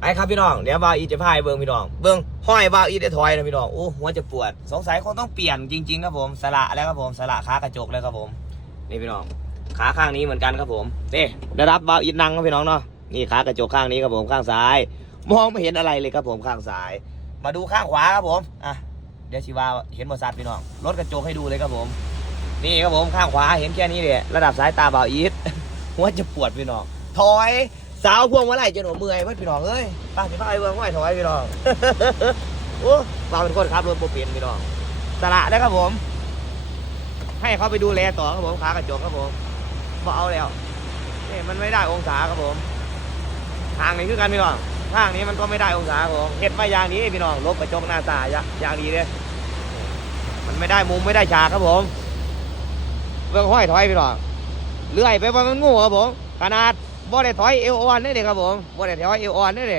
ไปครับพี่น้อง เดี๋ยวบ่าอีจะพายเบิ้งพี่น้อง เบิ้งห้อยบ่าอีได้ถอยนะพี่น้อง โอ้หัวจะปวด สงสัยคงต้องเปลี่ยนจริงๆครับผม สละแล้วครับผม สละขากระจกแล้วครับผม นี่พี่น้อง ขาข้างนี้เหมือนกันครับผมนี่ได้รับบ่าอีนั่งครับพี่น้องเนาะ นี่ขากระจกข้างนี้ครับผมข้างซ้าย มองไม่เห็นอะไรเลยครับผมข้างซ้าย มาดูข้างขวาครับผม อะ เดี๋ยวชิว่าเห็นบริษัทพี่น้องรถกระจกให้ดูเลยครับผม นี่ครับผมข้างขวาเห็นแค่นี้เลยระดับสายตาบาอีทหัวจะปวดพี่น้อง ถอย สาวพวงมาลัยจนหัวเมื่อยเพื่อนพี่น้องเอ้ยป้าพี่ป้าไอ้เมืองห้อยถอยพี่น้อง โอ้บ่าวเป็นคนขับรถโบเปลี่ยนพี่น้องสละนะครับผม ให้เขาไปดูแลต่อครับผมขากระจกครับผมบ่เอาแล้วนี่มันไม่ได้องศาครับผม ทางนี้คือกันพี่น้องทางนี้มันก็ไม่ได้องศาครับผมเห็ดมาอย่างนี้พี่น้องลบกระจกหน้าตาอย่าอย่างดีเลยมันไม่ได้มุมไม่ได้ฉากครับผมเบื้องห้อยถอยพี่น้องเลื่อยไปว่ามันงูครับผมขนาด บ่ได้ถอยเอวอ่อนนี่เลยครับผมบ่ได้ถอยเอวอ่อนนี่เลย